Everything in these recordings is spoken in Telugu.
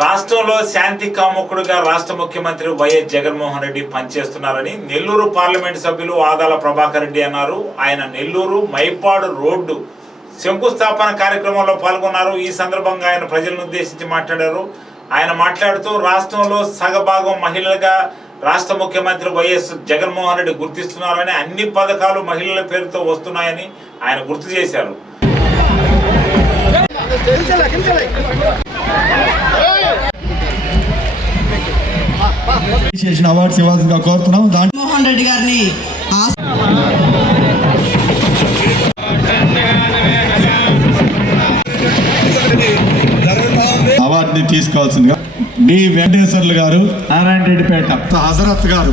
రాష్ట్రంలో శాంతి కాముకుడుగా రాష్ట్ర ముఖ్యమంత్రి వైఎస్ జగన్మోహన్ రెడ్డి పనిచేస్తున్నారని నెల్లూరు పార్లమెంట్ సభ్యులు ఆదాల ప్రభాకర్ రెడ్డి అన్నారు. ఆయన నెల్లూరు మైపాడు రోడ్డు శంకుస్థాపన కార్యక్రమంలో పాల్గొన్నారు. ఈ సందర్భంగా ఆయన ప్రజలను ఉద్దేశించి మాట్లాడారు. ఆయన మాట్లాడుతూ రాష్ట్రంలో సగభాగం మహిళలుగా రాష్ట్ర ముఖ్యమంత్రి వైఎస్ జగన్మోహన్ రెడ్డి గుర్తిస్తున్నారని అన్ని పథకాలు మహిళల పేరుతో వస్తున్నాయని ఆయన గుర్తు చేశారు. చేసిన అవార్డ్స్ ఇవ్వాల్సిందిగా కోరుతున్నాం. దాంట్లో మోహన్ రెడ్డి గారిని అవార్డుని తీసుకోవాల్సిందిగా బి వెంకటేశ్వర్లు గారు నారాయణ రెడ్డిపేట. హజరత్ గారు.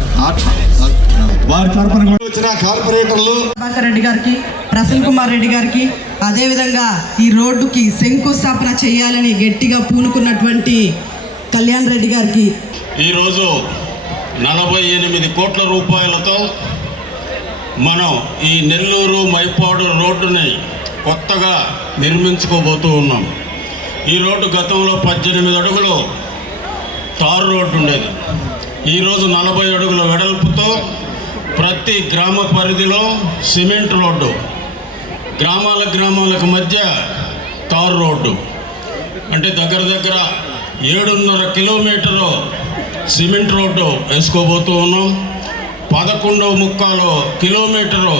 వారి తరపున కూడా వచ్చిన కార్పొరేటర్లు ప్రభాకర్ రెడ్డి గారికి ప్రసన్న కుమార్ రెడ్డి గారికి అదేవిధంగా ఈ రోడ్డుకి శంకుస్థాపన చేయాలని గట్టిగా పూనుకున్నటువంటి కళ్యాణ్ రెడ్డి గారికి ఈరోజు నలభై ఎనిమిది కోట్ల రూపాయలతో మనం ఈ నెల్లూరు మైపాడు రోడ్డుని కొత్తగా నిర్మించుకోబోతూ ఉన్నాం. ఈ రోడ్డు గతంలో పద్దెనిమిది అడుగులు తారు రోడ్డు ఉండేది. ఈరోజు నలభై అడుగుల వెడల్పుతో ప్రతి గ్రామ పరిధిలో సిమెంట్ రోడ్డు గ్రామాల గ్రామాలకు మధ్య తారు రోడ్డు. అంటే దగ్గర దగ్గర ఏడున్నర కిలోమీటరు సిమెంట్ రోడ్డు వేసుకోబోతూ ఉన్నాం. పదకొండవ ముక్కాలు కిలోమీటరు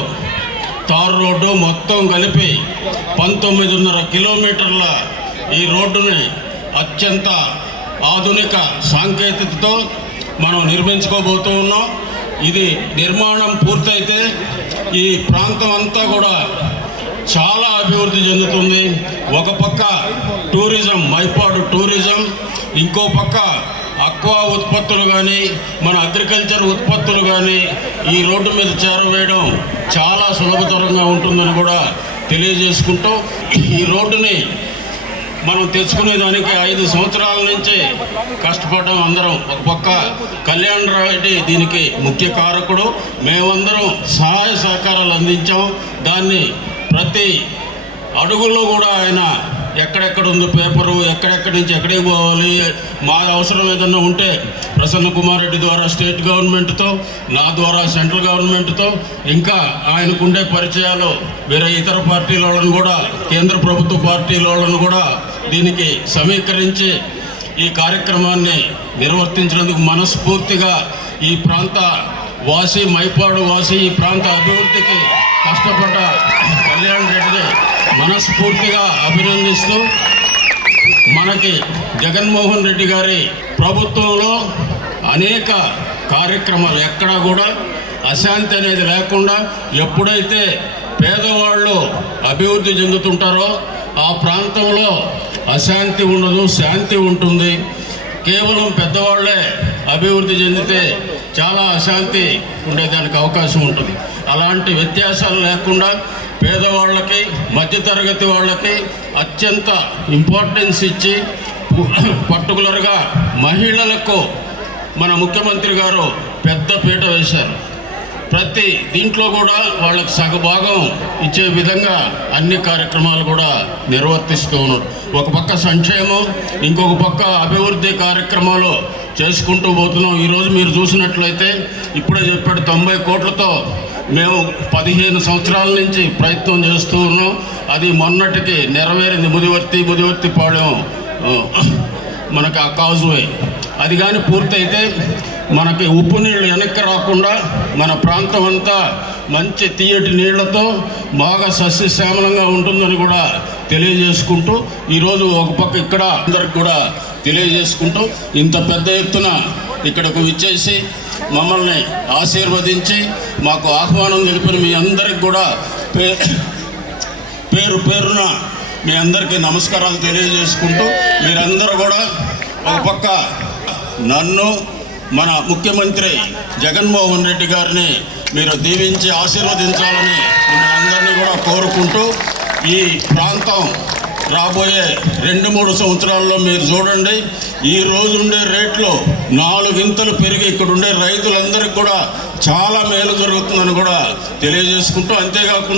తారు రోడ్డు మొత్తం కలిపి పంతొమ్మిదిన్నర కిలోమీటర్ల ఈ రోడ్డుని అత్యంత ఆధునిక సాంకేతికతో మనం నిర్మించుకోబోతూ ఉన్నాం. ఇది నిర్మాణం పూర్తయితే ఈ ప్రాంతం అంతా కూడా చాలా అభివృద్ధి చెందుతుంది. ఒక పక్క టూరిజం మైపాడు టూరిజం ఇంకో పక్క అక్వా ఉత్పత్తులు కానీ మన అగ్రికల్చర్ ఉత్పత్తులు కానీ ఈ రోడ్డు మీద చేరవేయడం చాలా సులభతరంగా ఉంటుందని కూడా తెలియజేసుకుంటూ ఈ రోడ్డుని మనం తెచ్చుకునేదానికి ఐదు సంవత్సరాల నుంచి కష్టపడడం అందరం. ఒక పక్క కళ్యాణ్ రెడ్డి దీనికి ముఖ్య కారకుడు. మేమందరం సహాయ సహకారాలు అందించాం. దాన్ని ప్రతి అడుగులో కూడా ఆయన ఎక్కడెక్కడ ఉంది పేపరు ఎక్కడెక్కడి నుంచి ఎక్కడికి పోవాలి మా అవసరం ఏదన్నా ఉంటే ప్రసన్న కుమార్ రెడ్డి ద్వారా స్టేట్ గవర్నమెంట్తో నా ద్వారా సెంట్రల్ గవర్నమెంట్తో ఇంకా ఆయనకుండే పరిచయాలు వేరే ఇతర పార్టీల వాళ్ళను కూడా కేంద్ర ప్రభుత్వ పార్టీల వాళ్ళను కూడా దీనికి సమీకరించి ఈ కార్యక్రమాన్ని నిర్వర్తించినందుకు మనస్ఫూర్తిగా ఈ ప్రాంత వాసి మైపాడు వాసి ఈ ప్రాంత అభివృద్ధికి కష్టపడ్డ కళ్యాణ్ రెడ్డిని మనస్ఫూర్తిగా అభినందిస్తూ మనకి జగన్మోహన్ రెడ్డి గారి ప్రభుత్వంలో అనేక కార్యక్రమాలు ఎక్కడా కూడా అశాంతి అనేది లేకుండా ఎప్పుడైతే పేదవాళ్ళు అభివృద్ధి చెందుతుంటారో ఆ ప్రాంతంలో అశాంతి ఉండదు శాంతి ఉంటుంది. కేవలం పెద్దవాళ్ళే అభివృద్ధి చెందితే చాలా అశాంతి ఉండేదానికి అవకాశం ఉంటుంది. అలాంటి వ్యత్యాసాలు లేకుండా పేదవాళ్ళకి మధ్యతరగతి వాళ్ళకి అత్యంత ఇంపార్టెన్స్ ఇచ్చి పర్టికులర్గా మహిళలకు మన ముఖ్యమంత్రి గారు పెద్ద పీట వేశారు. ప్రతి దీంట్లో కూడా వాళ్ళకి సగభాగం ఇచ్చే విధంగా అన్ని కార్యక్రమాలు కూడా నిర్వర్తిస్తూ ఉన్నారు. ఒక పక్క సంక్షేమం ఇంకొక పక్క అభివృద్ధి కార్యక్రమాలు చేసుకుంటూ పోతున్నాం. ఈరోజు మీరు చూసినట్లయితే ఇప్పుడే చెప్పాడు తొంభై కోట్లతో మేము పదిహేను సంవత్సరాల నుంచి ప్రయత్నం చేస్తూ ఉన్నాం. అది మొన్నటికి నెరవేరింది. ముదివర్తి ముదివర్తి పాడెం మనకు ఆ కాజువే. అది కానీ పూర్తయితే మనకి ఉప్పు నీళ్ళు వెనక్కి రాకుండా మన ప్రాంతం అంతా మంచి తీయటి నీళ్ళతో బాగా సస్యశ్యామలంగా ఉంటుందని కూడా తెలియజేసుకుంటూ ఈరోజు ఒక పక్క ఇక్కడ అందరికి కూడా తెలియజేసుకుంటూ ఇంత పెద్ద ఎత్తున ఇక్కడకు విచ్చేసి మమ్మల్ని ఆశీర్వదించి మాకు ఆహ్వానం తెలిపిన మీ అందరికి కూడా పే పేరు పేరున మీ అందరికీ నమస్కారాలు తెలియజేసుకుంటూ మీరందరూ కూడా ఒక పక్క నన్ను మన ముఖ్యమంత్రి జగన్మోహన్ రెడ్డి గారిని మీరు దీవించి ఆశీర్వదించాలని మిమ్మల్ని అందరినీ కూడా కోరుకుంటూ ఈ ప్రాంతం రాబోయే రెండు మూడు సంవత్సరాల్లో మీరు చూడండి ఈ రోజుండే రేట్లో రేట్లు నాలుగింతలు పెరిగి ఇక్కడ ఉండే రైతులందరికీ కూడా చాలా మేలు జరుగుతుందని కూడా తెలియజేసుకుంటూ అంతేకాకుండా